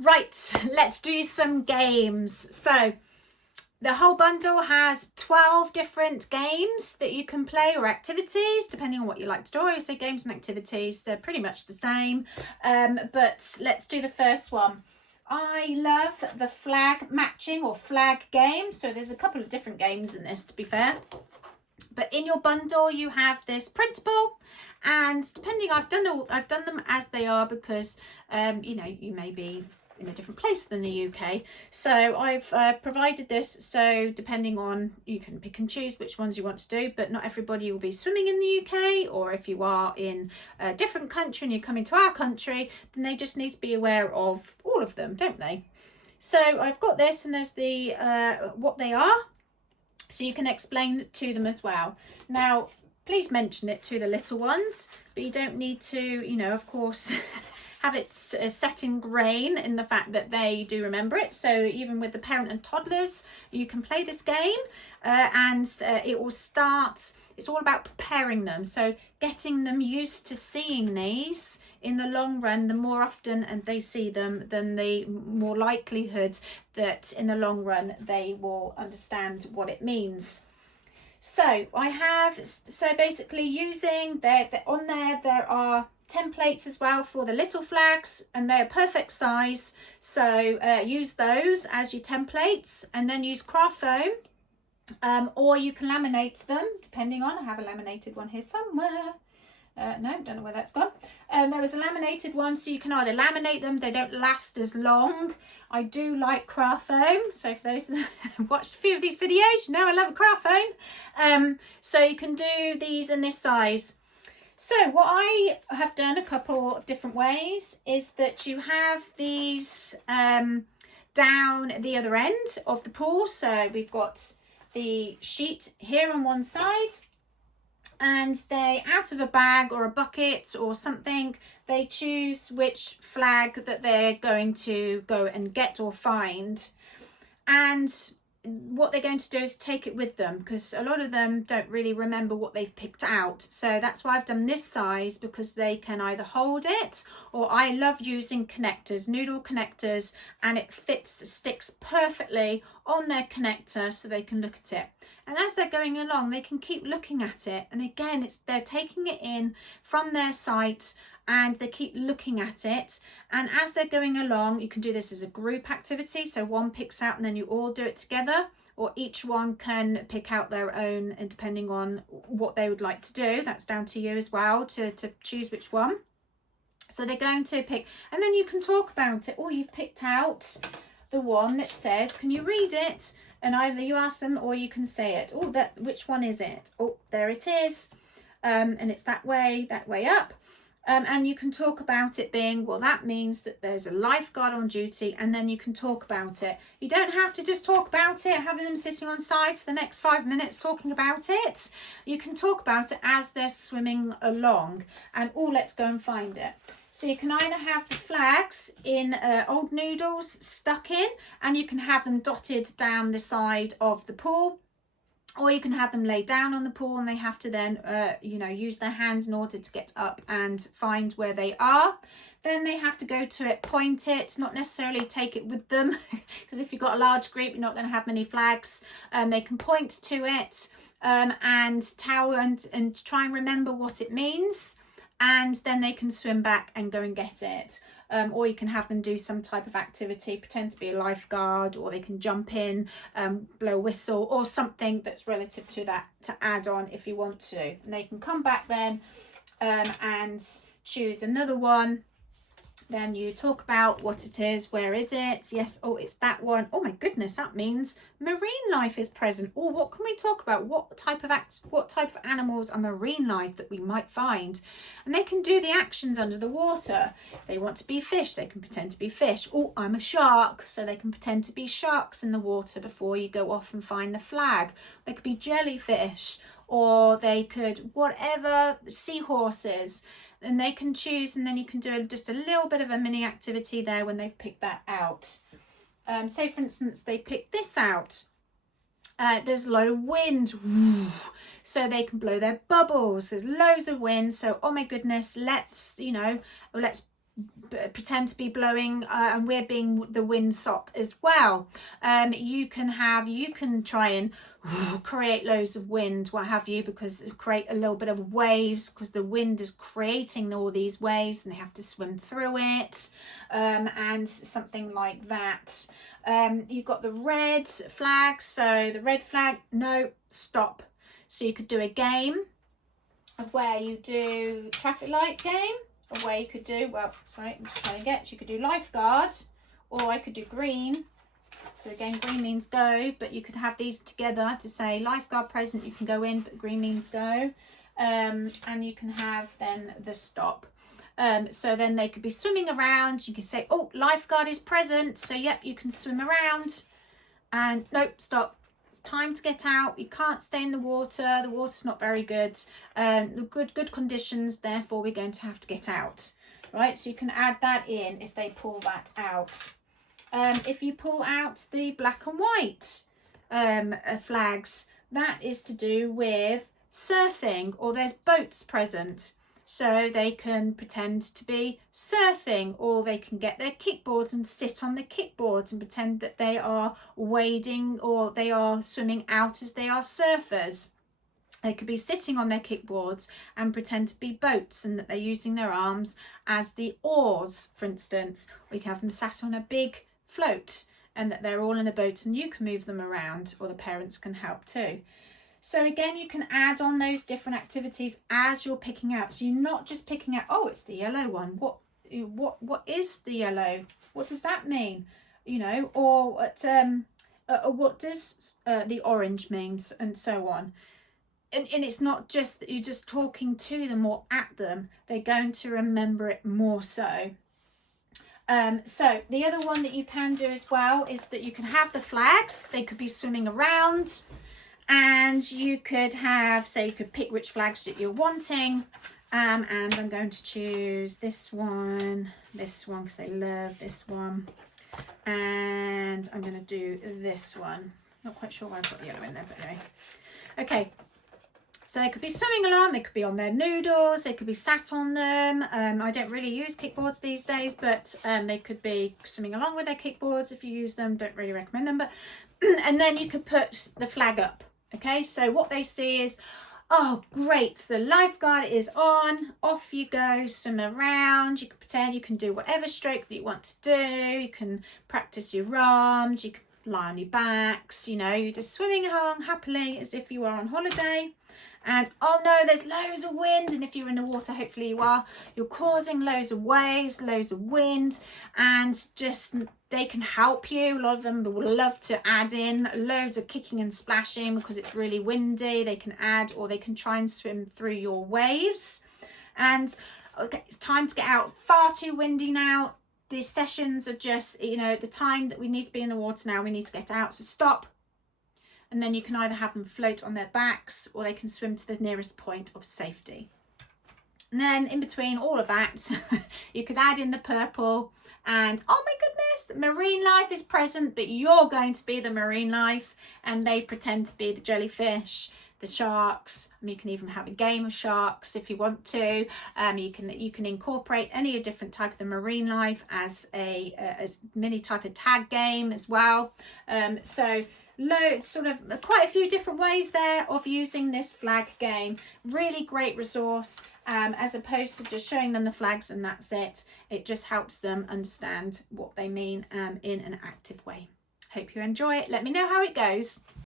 Right, let's do some games. So the whole bundle has 12 different games that you can play, or activities, depending on what you like to do. I always say games and activities, they're pretty much the same. But let's do the first one. I love the flag matching or flag game. So there's a couple of different games in this, to be fair. But in your bundle you have this printable, and depending, I've done them as they are because you know, you may be in a different place than the UK, so I've provided this, so depending on, you can pick and choose which ones you want to do, but not everybody will be swimming in the UK, or if you are in a different country and you're coming to our country, then they just need to be aware of all of them, don't they? So I've got this, and there's the what they are, so you can explain to them as well. Now please mention it to the little ones, but you don't need to, you know, of course, have it set in grain in the fact that they do remember it. So even with the parent and toddlers, you can play this game, and it will start, it's all about preparing them, so getting them used to seeing these. In the long run, the more often and they see them, then the more likelihood that in the long run they will understand what it means. So I have, so basically using on there are templates as well for the little flags, and they're perfect size, so use those as your templates, and then use craft foam, or you can laminate them depending on, I have a laminated one here somewhere. No, don't know where that's gone. There is a laminated one, so you can either laminate them, they don't last as long. I do like craft foam, so for those that have watched a few of these videos, you know I love a craft foam. So you can do these in this size. So what I have done a couple of different ways is that you have these down the other end of the pool. So we've got the sheet here on one side, and they, out of a bag or a bucket or something, they choose which flag that they're going to go and get or find, and what they're going to do is take it with them, because a lot of them don't really remember what they've picked out. So that's why I've done this size, because they can either hold it, or I love using connectors, noodle connectors, and it sticks perfectly on their connector so they can look at it. And as they're going along, they can keep looking at it, and again, they're taking it in from their sight, and they keep looking at it. And as they're going along, you can do this as a group activity, so one picks out and then you all do it together, or each one can pick out their own, and depending on what they would like to do, that's down to you as well to choose which one. So they're going to pick, and then you can talk about it, or you've picked out the one that says, can you read it? And either you ask them, or you can say it. Oh, which one is it? Oh, there it is. And it's that way up. And you can talk about it being, well, that means that there's a lifeguard on duty, and then you can talk about it. You don't have to just talk about it, having them sitting on side for the next 5 minutes talking about it. You can talk about it as they're swimming along, and let's go and find it. So you can either have the flags in old noodles stuck in, and you can have them dotted down the side of the pool, or you can have them laid down on the pool, and they have to then, you know, use their hands in order to get up and find where they are. Then they have to go to it, point it, not necessarily take it with them, because if you've got a large group, you're not going to have many flags. They can point to it and tell and try and remember what it means, and then they can swim back and go and get it. Or you can have them do some type of activity, pretend to be a lifeguard, or they can jump in, blow a whistle, or something that's relative to that to add on if you want to. And they can come back then and choose another one. Then you talk about what it is, where is it? Yes, oh, it's that one. Oh my goodness, that means marine life is present. Or what can we talk about? What type of animals are marine life that we might find? And they can do the actions under the water. If they want to be fish, they can pretend to be fish. Oh, I'm a shark, so they can pretend to be sharks in the water before you go off and find the flag. They could be jellyfish, or they could, whatever, seahorses. And they can choose, and then you can do just a little bit of a mini activity there when they've picked that out. Say for instance they pick this out, there's a lot of wind, so they can blow their bubbles. There's loads of wind, so oh my goodness, let's pretend to be blowing and we're being the windsop as well. You can try and create loads of wind, what have you, because create a little bit of waves, because the wind is creating all these waves and they have to swim through it, and something like that. You've got the red flag, so the red flag, no, stop. So you could do a game of where you do traffic light game, or where you could do, well, sorry, I'm just trying to get, you could do lifeguard, or I could do green. So again, green means go, but you could have these together to say lifeguard present, you can go in, but green means go. And you can have then the stop. So then they could be swimming around. You can say, oh, lifeguard is present. So yep, you can swim around. And nope, stop. It's time to get out. You can't stay in the water. The water's not very good. Good conditions. Therefore, we're going to have to get out. Right, so you can add that in if they pull that out. If you pull out the black and white flags, that is to do with surfing, or there's boats present. So they can pretend to be surfing, or they can get their kickboards and sit on the kickboards and pretend that they are wading or they are swimming out as they are surfers. They could be sitting on their kickboards and pretend to be boats and that they're using their arms as the oars, for instance. We can have them sat on a big float and that they're all in a boat and you can move them around, or the parents can help too. So again, you can add on those different activities as you're picking out. So you're not just picking out, oh, it's the yellow one. What is the yellow? What does that mean? You know, or what does the orange means, and so on. And it's not just that you're just talking to them or at them. They're going to remember it more so. So the other one that you can do as well is that you can have the flags. They could be swimming around. And you could have, so you could pick which flags that you're wanting. And I'm going to choose this one, because I love this one. And I'm going to do this one. Not quite sure why I've got the yellow in there, but anyway. Okay, so they could be swimming along, they could be on their noodles, they could be sat on them. I don't really use kickboards these days, but they could be swimming along with their kickboards if you use them. Don't really recommend them, but and then you could put the flag up. Okay, so what they see is, oh great, the lifeguard is on, off you go, swim around. You can pretend, you can do whatever stroke that you want to do. You can practice your arms, you can lie on your backs, you know, you're just swimming along happily as if you are on holiday. And oh no, there's loads of wind, and if you're in the water, hopefully you are, you're causing loads of waves, loads of wind, and just they can help you. A lot of them will love to add in loads of kicking and splashing because it's really windy. They can add, or they can try and swim through your waves. And okay, it's time to get out. Far too windy now. These sessions are just, you know, the time that we need to be in the water now, we need to get out, so stop. And then you can either have them float on their backs, or they can swim to the nearest point of safety. And then in between all of that, you could add in the purple, and oh my goodness, marine life is present, but you're going to be the marine life, and they pretend to be the jellyfish, the sharks. And you can even have a game of sharks if you want to. You can incorporate any different type of the marine life as a mini type of tag game as well. So quite a few different ways there of using this flag game. Really great resource, as opposed to just showing them the flags and that's it. It just helps them understand what they mean in an active way. Hope you enjoy it. Let me know how it goes.